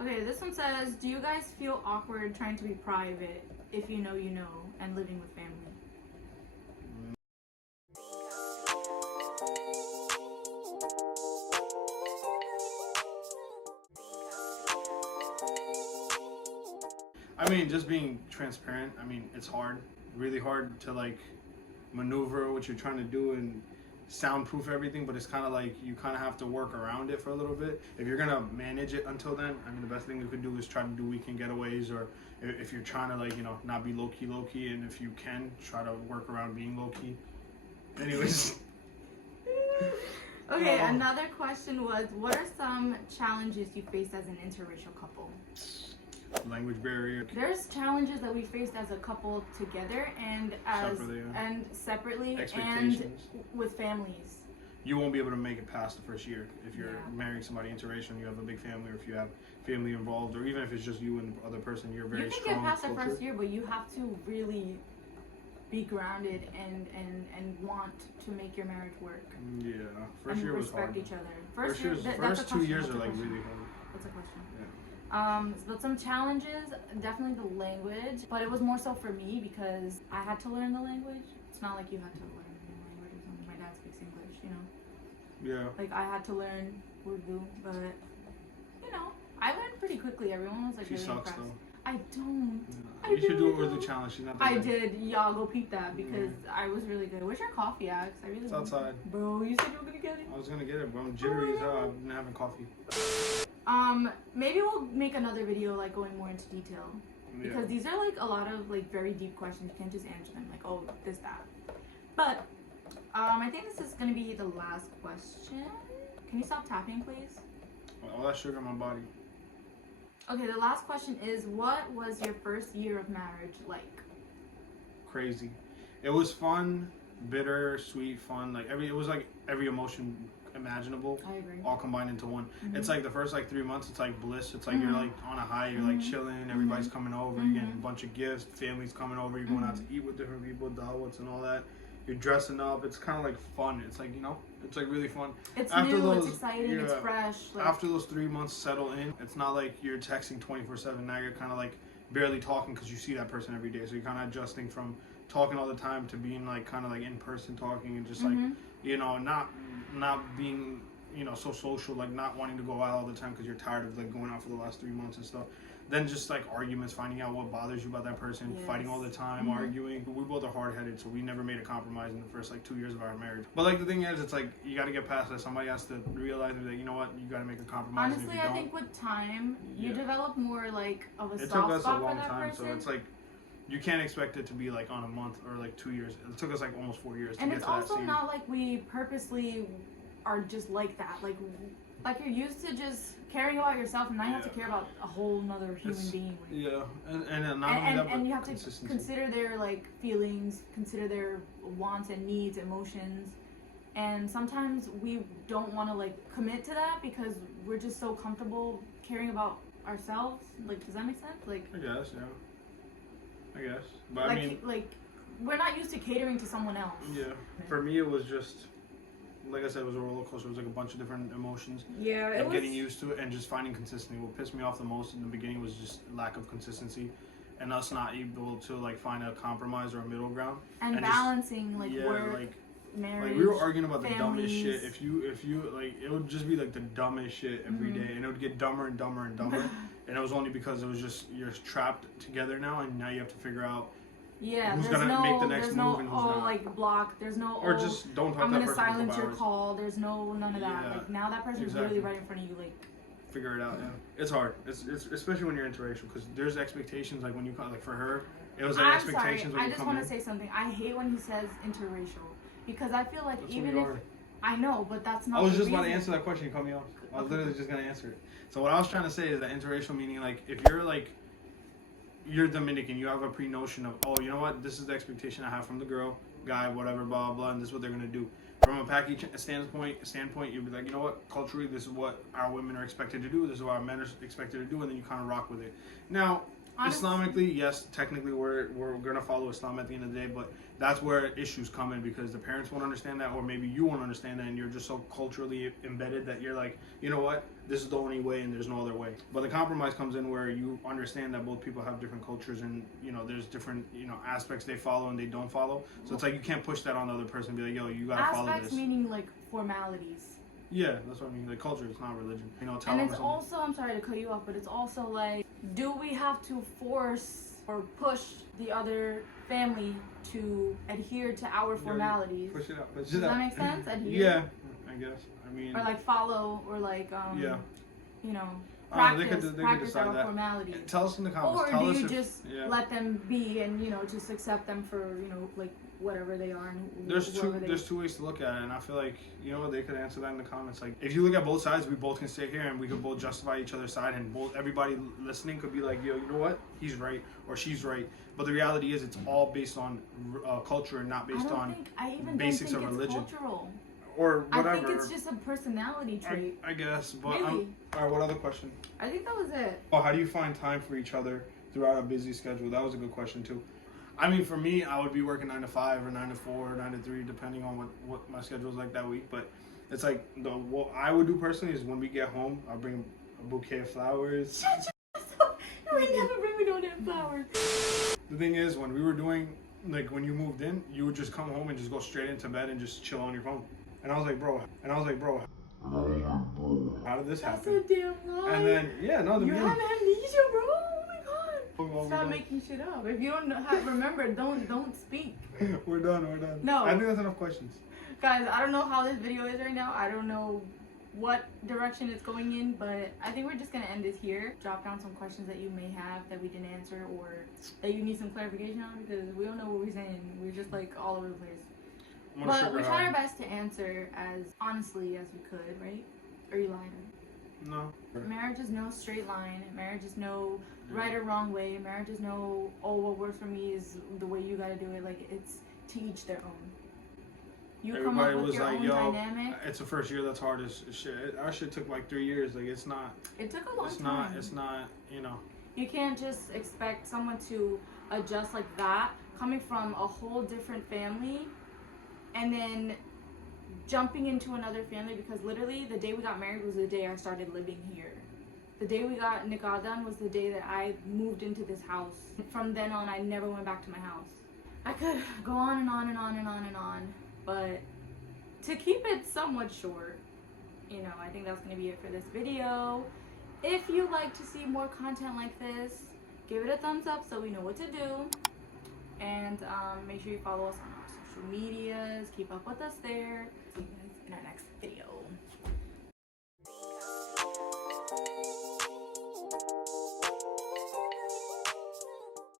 Okay, this one says, do you guys feel awkward trying to be private if you know, and living with family? I mean, just being transparent. I mean, it's hard, really hard to like maneuver what you're trying to do and soundproof everything, but it's kind of like you kind of have to work around it for a little bit. If you're gonna manage it until then, I mean, the best thing you could do is try to do weekend getaways, or if you're trying to like, you know, not be low key, and if you can, try to work around being low key. Anyways. Okay, another question was, what are some challenges you faced as an interracial couple? Language barrier. There's challenges that we faced as a couple together and separately and with families. You won't be able to make it past the first year if you're marrying somebody interracial and you have a big family, or if you have family involved, or even if it's just you and the other person. You're very strong. You can get past the first year, but you have to really be grounded and want to make your marriage work. Yeah, first year was hard. Respect each other. First 2 years are like really hard. That's a question. Yeah. But some challenges, definitely the language, but it was more so for me because I had to learn the language. It's not like you had to learn the language or something. My dad speaks English, you know? Yeah. Like, I had to learn Urdu, but, you know, I learned pretty quickly. Everyone was like, she really sucks impressed. though. I don't. Yeah. You should do an Urdu challenge. She's not that good. did. Y'all go peep that because I was really good. Where's your coffee at? It's outside. Bro, you said you were gonna get it? I was gonna get it, but I'm jittery as hell. I've been having coffee. Maybe we'll make another video like going more into detail because these are like a lot of like very deep questions. You can't just answer them like, oh, this, that. But I think this is gonna be the last question. Can you stop tapping, please? All that sugar in my body. Okay, the last question is, what was your first year of marriage like? Crazy. It was fun, bitter, sweet, fun. Like it was like every emotion imaginable. I agree. All combined into one. It's like the first like 3 months, it's like bliss. It's like you're like on a high. You're like chilling. Everybody's coming over. You're getting a bunch of gifts. Family's coming over. You're going out to eat with different people, dawats and all that. You're dressing up. It's kind of like fun. It's like, you know, it's like really fun. It's new, it's exciting, it's fresh. Like, after those 3 months settle in, it's not like you're texting 24/7. Now you're kind of like barely talking because you see that person every day. So you're kind of adjusting from talking all the time to being like kind of like in person talking, and just like, you know, not being, you know, so social, like not wanting to go out all the time because you're tired of like going out for the last 3 months and stuff. Then just like arguments, finding out what bothers you about that person, fighting all the time, arguing. We both are hard-headed, so we never made a compromise in the first like 2 years of our marriage. But like the thing is, it's like you got to get past that. Somebody has to realize that, you know what, you got to make a compromise. Honestly, I think with time, you develop more like of a soft spot for that person. It took us a long time, so it's like you can't expect it to be like on a month or like 2 years. It took us like almost 4 years to get to that scene. And it's also not like we purposely are just like that. Like you're used to just caring about yourself, and now you have to care about a whole nother human being. And you have to consider their like feelings, consider their wants and needs, emotions, and sometimes we don't want to like commit to that because we're just so comfortable caring about ourselves. Like, does that make sense? Like, I guess, but like, I mean, like we're not used to catering to someone else. Yeah, for me it was just, like I said, it was a roller coaster. It was like a bunch of different emotions. Yeah, and getting used to it and just finding consistency. What pissed me off the most in the beginning was just lack of consistency, and us not able to like find a compromise or a middle ground. And balancing like work, marriage. Like we were arguing about families. the dumbest shit. If you like, it would just be like the dumbest shit every day, and it would get dumber and dumber and dumber. And it was only because it was just you're trapped together now, and now you have to figure out. Yeah, who's gonna make the next move and who's not. Like block. There's no or just don't talk. I'm gonna silence your call. There's none of that. Yeah, like now that person's really right in front of you. Like figure it out. Yeah, it's hard. It's especially when you're interracial because there's expectations. Like when you like for her, it was like expectations. Sorry, I just want to say something. I hate when he says interracial because I feel like even if I know, but that's not. I was just about to answer that question. You cut me off. I was literally just gonna answer it. So what I was trying to say is that interracial meaning like if you're like. You're Dominican, you have a pre-notion of, oh, you know what, this is the expectation I have from the girl, guy, whatever, blah, blah, and this is what they're going to do. From a package standpoint, you'd be like, you know what, culturally, this is what our women are expected to do, this is what our men are expected to do, and then you kind of rock with it. Now, Islamically, yes, technically we're gonna follow Islam at the end of the day, but that's where issues come in because the parents won't understand that, or maybe you won't understand that, and you're just so culturally embedded that you're like, you know what, this is the only way, and there's no other way. But the compromise comes in where you understand that both people have different cultures, and there's different aspects they follow and they don't follow. So it's like you can't push that on the other person and be like, yo, you gotta follow this. Aspects meaning like formalities. Yeah, that's what I mean. Like culture, it's not religion. Tell and them it's also, I'm sorry to cut you off, but it's also like, do we have to force or push the other family to adhere to our formalities? Push it up. Does that make sense? Adhere? Yeah, I guess. I mean. Or like follow, or like yeah. Practice our formalities. Tell us in the comments. Or do you just let them be and just accept them for like whatever they are? And there's two ways to look at it, and I feel like they could answer that in the comments. Like if you look at both sides, we both can sit here and we could both justify each other's side, and everybody listening could be like, yo, you know what? He's right or she's right. But the reality is, it's all based on culture and not based on basics of religion. Cultural. Or whatever. I think it's just a personality trait. I guess, but maybe. All right, what other question? I think that was it. Oh, how do you find time for each other throughout a busy schedule? That was a good question too. I mean, for me, I would be working 9 to 5 or 9 to 4 or 9 to 3, depending on what my schedule is like that week. But it's like what I would do personally is when we get home, I'll bring a bouquet of flowers. No, I never bring me no damn flowers. The thing is, when we were doing, like when you moved in, you would just come home and just go straight into bed and just chill on your phone. And I was like, bro. How did this happen? That's a damn lie. And then, you have amnesia, bro. Oh my god. Stop making shit up. If you don't remember, don't speak. We're done. No. I think that's enough questions. Guys, I don't know how this video is right now. I don't know what direction it's going in, but I think we're just gonna end it here. Drop down some questions that you may have that we didn't answer, or that you need some clarification on, because we don't know what we're saying. We're just like all over the place. But we tried our best to answer as honestly as we could, right? Are you lying? No. Marriage is no straight line. Marriage is no right or wrong way. Marriage is no, what works for me is the way you gotta do it. Like, it's to each their own. Everybody come up with was your like, own yo, dynamic. it's the first year that's hard as shit. Our shit took like 3 years. Like, it's not. It took a long time. It's not, You can't just expect someone to adjust like that, coming from a whole different family, and then jumping into another family, because literally the day we got married was the day I started living here. The day we got nikah done was the day that I moved into this house. From then on, I never went back to my house. I could go on and on and on and on and on, but to keep it somewhat short, I think that's going to be it for this video. If you like to see more content like this, give it a thumbs up so we know what to do. And make sure you follow us on our social medias. Keep up with us there. See you guys in our next video.